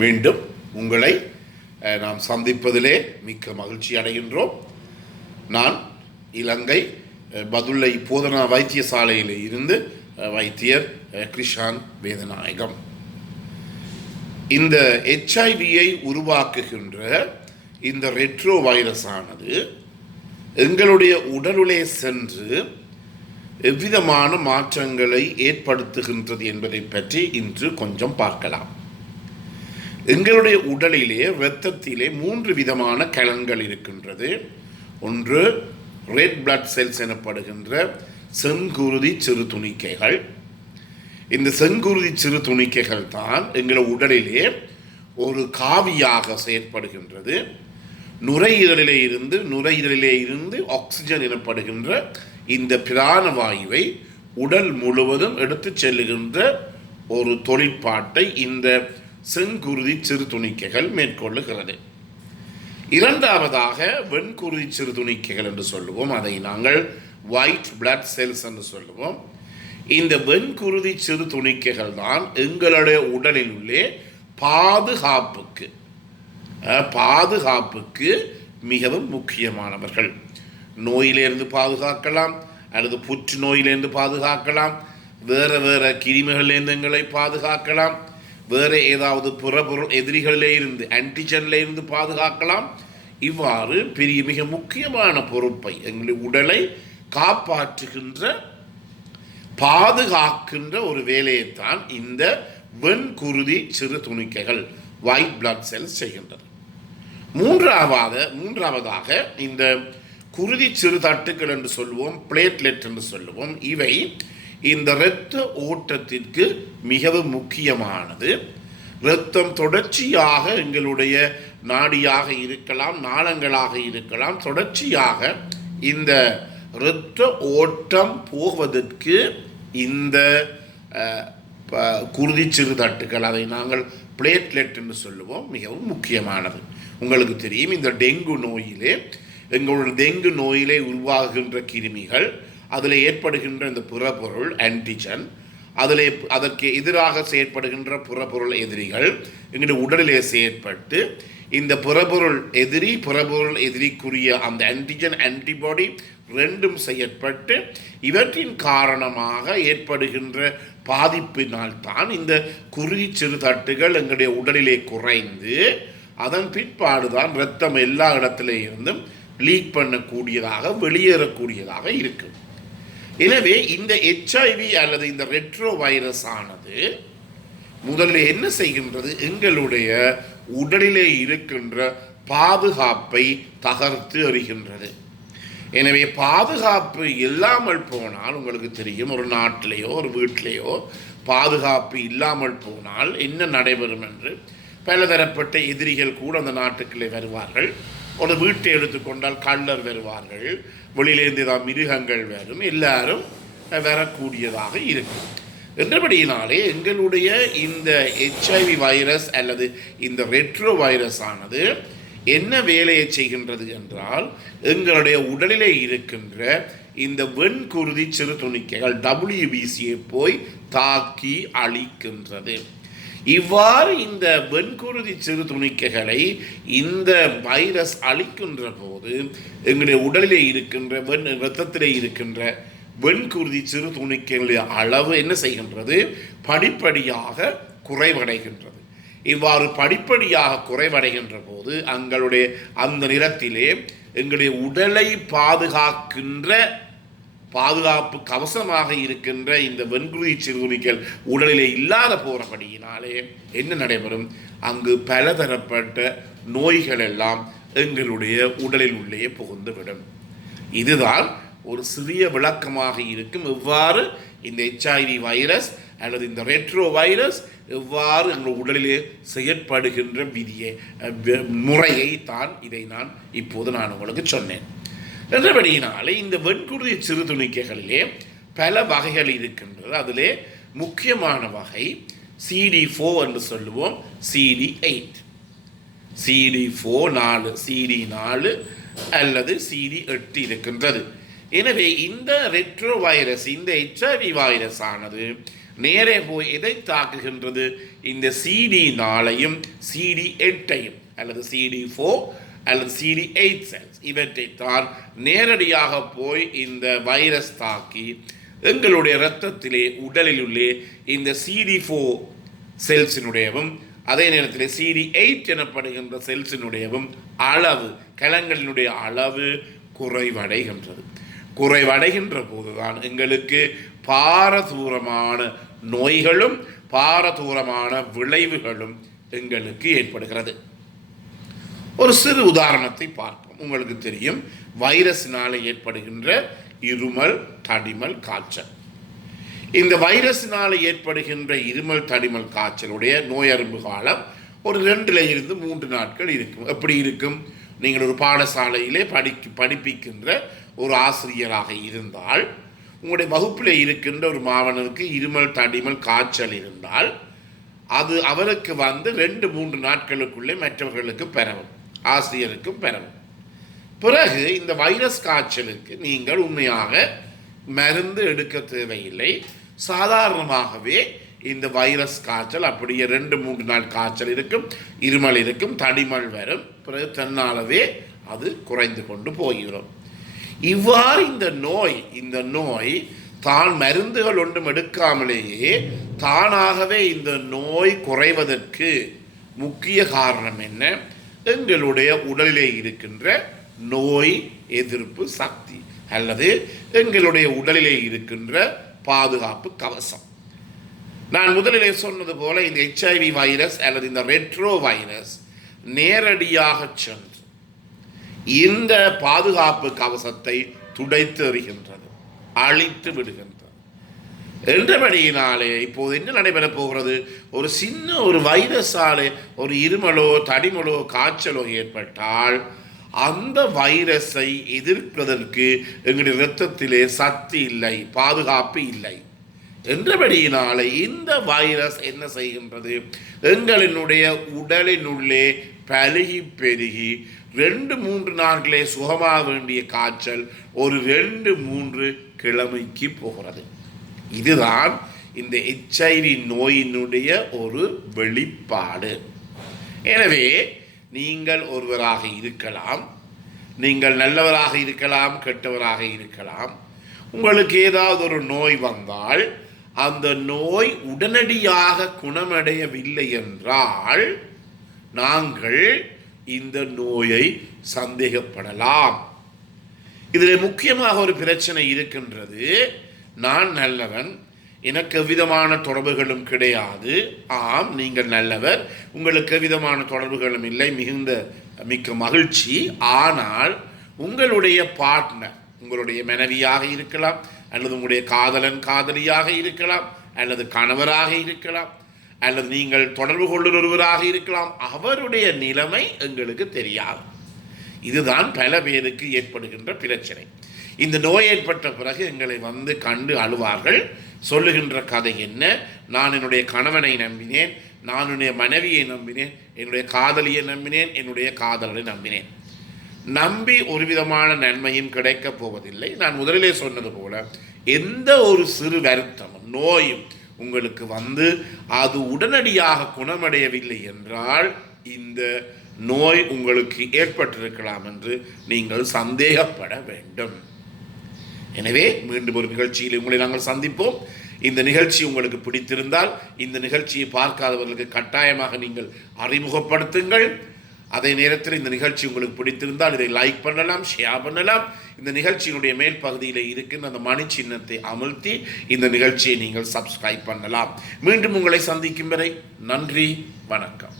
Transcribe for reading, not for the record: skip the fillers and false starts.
மீண்டும் உங்களை நாம் சந்திப்பதிலே மிக்க மகிழ்ச்சி அடைகின்றோம். நான் இலங்கை பதுளை போதனா வைத்தியசாலையில் இருந்து வைத்தியர் கிருஷான் வேதநாயகம். இந்த HIV-யை உருவாக்குகின்ற இந்த ரெட்ரோ வைரஸ் ஆனது எங்களுடைய உடலுளே சென்று எவ்விதமான மாற்றங்களை ஏற்படுத்துகின்றது என்பதை பற்றி இன்று கொஞ்சம் பார்க்கலாம். எங்களுடைய உடலிலே இரத்தத்திலே 3 விதமான கலங்கள் இருக்கின்றது. ஒன்று ரெட் பிளட் செல்ஸ் எனப்படுகின்ற செங்குருதி சிறு துணிக்கைகள். இந்த செங்குருதி சிறு துணிக்கைகள் தான் எங்கள் உடலிலே ஒரு காவியாக செயற்படுகின்றது. நுரையீரலிலே இருந்து ஆக்சிஜன் எனப்படுகின்ற இந்த பிராண வாயுவை உடல் முழுவதும் எடுத்து செல்லுகின்ற ஒரு தொழிற்பாட்டை இந்த செங்குருதி சிறு துணிக்கைகள் மேற்கொள்ளுகிறது. இரண்டாவதாக வெண்குருதி சிறு துணிக்கைகள் என்று சொல்லுவோம். அதை நாங்கள் ஒயிட் பிளட் செல்ஸ் என்று சொல்லுவோம். இந்த வெண்குருதி சிறு துணிக்கைகள் தான் எங்களுடைய உடலில் உள்ளே பாதுகாப்புக்கு மிகவும் முக்கியமானவர்கள். நோயிலிருந்து பாதுகாக்கலாம், அல்லது புற்று நோயிலிருந்து பாதுகாக்கலாம், வேறு கிருமிகளிலிருந்து எங்களை பாதுகாக்கலாம், வேறு ஏதாவது புறப்பொருள் எதிரிகளிலே இருந்து ஆன்டிஜன்ல இருந்து பாதுகாக்கலாம். இவ்வாறு மிக முக்கியமான பொறுப்பை எங்களுடைய உடலை பாதுகாக்கின்ற ஒரு வேலையைத்தான் இந்த வெண்குருதி சிறு துணிக்கைகள் ஒயிட் பிளட் செல்ஸ் செய்கின்றது. மூன்றாவதாக இந்த குருதி சிறு தட்டுக்கள் என்று சொல்லுவோம், பிளேட்லெட் என்று சொல்லுவோம். இவை இந்த இரத்த ஓட்டத்திற்கு மிகவும் முக்கியமானது. இரத்தம் தொடர்ச்சியாக எங்களுடைய நாடியாக இருக்கலாம், நாளங்களாக இருக்கலாம், தொடர்ச்சியாக இந்த இரத்த ஓட்டம் போவதற்கு இந்த குருதி சிறு தட்டுக்கள், அதை நாங்கள் பிளேட்லெட் என்று சொல்லுவோம், மிகவும் முக்கியமானது. உங்களுக்கு தெரியும், இந்த டெங்கு நோயிலே உருவாகுகின்ற கிருமிகள், அதில் ஏற்படுகின்ற இந்த புறப்பொருள் ஆன்டிஜன், அதற்கு எதிராக செயற்படுகின்ற புறப்பொருள் எதிரிகள் எங்களுடைய உடலிலே செயற்பட்டு இந்த புறப்பொருள் எதிரிக்குரிய அந்த ஆன்டிஜன் ஆன்டிபாடி ரெண்டும் செயற்பட்டு இவற்றின் காரணமாக ஏற்படுகின்ற பாதிப்பினால் தான் இந்த குருதி சிறு தட்டுகள் எங்களுடைய உடலிலே குறைந்து அதன் பிற்பாடுதான் இரத்தம் எல்லா இடத்திலே இருந்தும் லீக் பண்ணக்கூடியதாக வெளியேறக்கூடியதாக இருக்கும். எனவே இந்த HIV அல்லது இந்த ரெட்ரோ வைரஸ் ஆனது முதலில் என்ன செய்கின்றது? எங்களுடைய உடலிலே இருக்கின்ற பாதுகாப்பை தகர்த்து எறிகின்றது. எனவே பாதுகாப்பு இல்லாமல் போனால், உங்களுக்கு தெரியும், ஒரு நாட்டிலேயோ ஒரு வீட்டிலேயோ பாதுகாப்பு இல்லாமல் போனால் என்ன நடைபெறும் என்று பலதரப்பட்ட எதிரிகள் கூட அந்த நாட்டுக்குள்ளே வருவார்கள். ஒரு வீட்டை எடுத்துக்கொண்டால் கள்ளர் வருவார்கள், வெளியிலேருந்து ஏதாவது மிருகங்கள் வரும், எல்லாரும் வரக்கூடியதாக இருக்கும். என்றபடியினாலே எங்களுடைய இந்த HIV வைரஸ் அல்லது இந்த ரெட்ரோ வைரஸ் ஆனது என்ன வேலையை செய்கின்றது என்றால், எங்களுடைய உடலிலே இருக்கின்ற இந்த வெண்குருதி சிறு துணிக்கைகள் WBCயை போய் தாக்கி அழிக்கின்றது. இவ்வாறு இந்த வெண்குருதி சிறு துணிக்கைகளை இந்த வைரஸ் அழிக்கின்ற போது எங்களுடைய உடலிலே இருக்கின்ற இரத்தத்திலே இருக்கின்ற வெண்குருதி சிறு துணிக்கைகளுடைய அளவு என்ன செய்கின்றது? படிப்படியாக குறைவடைகின்றது. இவ்வாறு படிப்படியாக குறைவடைகின்ற போது அந்த நிலத்திலே எங்களுடைய உடலை பாதுகாப்பு கவசமாக இருக்கின்ற இந்த வெண்குருதி சிறுதுணிகள் உடலிலே இல்லாத போறபடியினாலே என்ன நடைபெறும்? அங்கு பலதரப்பட்ட நோய்கள் எல்லாம் எங்களுடைய உடலில் உள்ளே புகுந்துவிடும். இதுதான் ஒரு சிறிய விளக்கமாக இருக்கும். எவ்வாறு இந்த HIV வைரஸ் அல்லது இந்த ரெட்ரோ வைரஸ் எவ்வாறு எங்கள் உடலிலே செயற்படுகின்ற முறையை தான் இதை நான் இப்போது உங்களுக்கு சொன்னேன். என்றபடியினாலே இந்த வெண்குருதி சிறு துணிக்கைகளிலே பல வகைகள் இருக்கின்றது. அதிலே முக்கியமான வகை CD4 என்று சொல்லுவோம், CD8, CD4 அல்லது CD8 இருக்கின்றது. எனவே இந்த ரெட்ரோ வைரஸ், இந்த HIV வைரஸ் ஆனது நேரே போய் எதை தாக்குகின்றது? இந்த CD4 CD8 அல்லது CD4 அல்லது CD8 செல்ஸ் இவற்றைத்தான் நேரடியாக போய் இந்த வைரஸ் தாக்கி எங்களுடைய இரத்தத்திலே உடலில் உள்ளே இந்த CD4 செல்ஸினுடையவும் அதே நேரத்தில் CD8 எனப்படுகின்ற செல்ஸினுடையவும் அளவு கலங்களினுடைய அளவு குறைவடைகின்றது. குறைவடைகின்ற போதுதான் எங்களுக்கு பாரதூரமான நோய்களும் பாரதூரமான விளைவுகளும் எங்களுக்கு ஏற்படுகிறது. ஒரு சிறு உதாரணத்தை பார்ப்போம். உங்களுக்கு தெரியும், வைரஸினால் ஏற்படுகின்ற இருமல், தடிமல், காய்ச்சல். இந்த வைரஸினால் ஏற்படுகின்ற இருமல், தடிமல், காய்ச்சலுடைய நோய் அரும்பு காலம் ஒரு 2 to 3 நாட்கள் இருக்கும். எப்படி இருக்கும்? நீங்கள் ஒரு பாடசாலையிலே படிப்பிக்கின்ற ஒரு ஆசிரியராக இருந்தால் உங்களுடைய வகுப்பில் இருக்கின்ற ஒரு மாணவனுக்கு இருமல், தடிமல், காய்ச்சல் இருந்தால் அது அவருக்கு 2-3 நாட்களுக்குள்ளே மற்றவர்களுக்கு பரவும், ஆசிரியருக்கும் பரவும். பிறகு இந்த வைரஸ் காய்ச்சலுக்கு நீங்கள் உண்மையாக மருந்து எடுக்க தேவையில்லை. சாதாரணமாகவே இந்த வைரஸ் காய்ச்சல் அப்படியே 2-3 நாள் காய்ச்சல் இருக்கும், இருமல் இருக்கும், தடிமல் வரும். பிறகு தன்னாலவே அது குறைந்து கொண்டு போகிறோம். இவ்வாறு இந்த நோய் தான் மருந்துகள் ஒன்றும் எடுக்காமலேயே தானாகவே இந்த நோய் குறைவதற்கு முக்கிய காரணம் என்ன? எங்களுடைய உடலிலே இருக்கின்ற நோய் எதிர்ப்பு சக்தி அல்லது எங்களுடைய உடலிலே இருக்கின்ற பாதுகாப்பு கவசம். நான் முதலிலே சொன்னது போல இந்த HIV வைரஸ் அல்லது இந்த ரெட்ரோ வைரஸ் நேரடியாக சென்று இந்த பாதுகாப்பு கவசத்தை துடைத்து எறிகின்றது, அழித்து விடுகின்றது. என்றபடியினாலே இப்போது என்ன நடைபெறப் போகிறது? ஒரு சின்ன ஒரு வைரஸாலே ஒரு இருமலோ, தடிமலோ, காய்ச்சலோ ஏற்பட்டால் அந்த வைரஸை எதிர்ப்பதற்கு எங்களுடைய இரத்தத்திலே சக்தி இல்லை, பாதுகாப்பு இல்லை. என்றபடியினாலே இந்த வைரஸ் என்ன செய்கின்றது? எங்களினுடைய உடலினுள்ளே பலுகி பெருகி 2-3 நாட்களே சுகமாக வேண்டிய காய்ச்சல் ஒரு 2-3 கிழமைக்கு போகிறது. இதுதான் இந்த HIV நோயினுடைய ஒரு வெளிப்பாடு. எனவே நீங்கள் ஒருவராக இருக்கலாம், நீங்கள் நல்லவராக இருக்கலாம், கெட்டவராக இருக்கலாம். உங்களுக்கு ஏதாவது ஒரு நோய் வந்தால் அந்த நோய் உடனடியாக குணமடையவில்லை என்றால் நாங்கள் இந்த நோயை சந்தேகப்படலாம். இதில் முக்கியமாக ஒரு பிரச்சனை இருக்கின்றது. நான் நல்லவன், எனக்கு எவ்விதமான தொடர்புகளும் கிடையாது. ஆம், நீங்கள் நல்லவர், உங்களுக்கு எவ்விதமான தொடர்புகளும் இல்லை, மிக்க மகிழ்ச்சி. ஆனால் உங்களுடைய பார்ட்னர், உங்களுடைய மனைவியாக இருக்கலாம், அல்லது உங்களுடைய காதலன் காதலியாக இருக்கலாம், அல்லது கணவராக இருக்கலாம், அல்லது நீங்கள் தொடர்பு கொள்ளுறவராக இருக்கலாம். அவருடைய நிலைமை எங்களுக்கு தெரியாது. இதுதான் பல பேருக்கு ஏற்படுகின்ற பிரச்சனை. இந்த நோய் ஏற்பட்ட பிறகு எங்களை கண்டு அழுவார்கள். சொல்லுகின்ற கதை என்ன? நான் என்னுடைய கணவனை நம்பினேன், நான் என்னுடைய மனைவியை நம்பினேன், என்னுடைய காதலியை நம்பினேன், என்னுடைய காதலனை நம்பினேன். நம்பி ஒரு விதமான நன்மையும் கிடைக்கப் போவதில்லை. நான் முதலிலே சொன்னது போல எந்த ஒரு சிறு வருத்தமும் நோயும் உங்களுக்கு அது உடனடியாக குணமடையவில்லை என்றால் இந்த நோய் உங்களுக்கு ஏற்பட்டிருக்கலாம் என்று நீங்கள் சந்தேகப்பட வேண்டும். எனவே மீண்டும் ஒரு நிகழ்ச்சியில் உங்களை நாங்கள் சந்திப்போம். இந்த நிகழ்ச்சி உங்களுக்கு பிடித்திருந்தால் இந்த நிகழ்ச்சியை பார்க்காதவர்களுக்கு கட்டாயமாக நீங்கள் அறிமுகப்படுத்துங்கள். அதே நேரத்தில் இந்த நிகழ்ச்சி உங்களுக்கு பிடித்திருந்தால் இதை லைக் பண்ணலாம், ஷேர் பண்ணலாம். இந்த நிகழ்ச்சியினுடைய மேல் பகுதியில் இருக்கின்ற அந்த மணி சின்னத்தை அமர்த்தி இந்த நிகழ்ச்சியை நீங்கள் சப்ஸ்கிரைப் பண்ணலாம். மீண்டும் உங்களை சந்திக்கும் வரை நன்றி, வணக்கம்.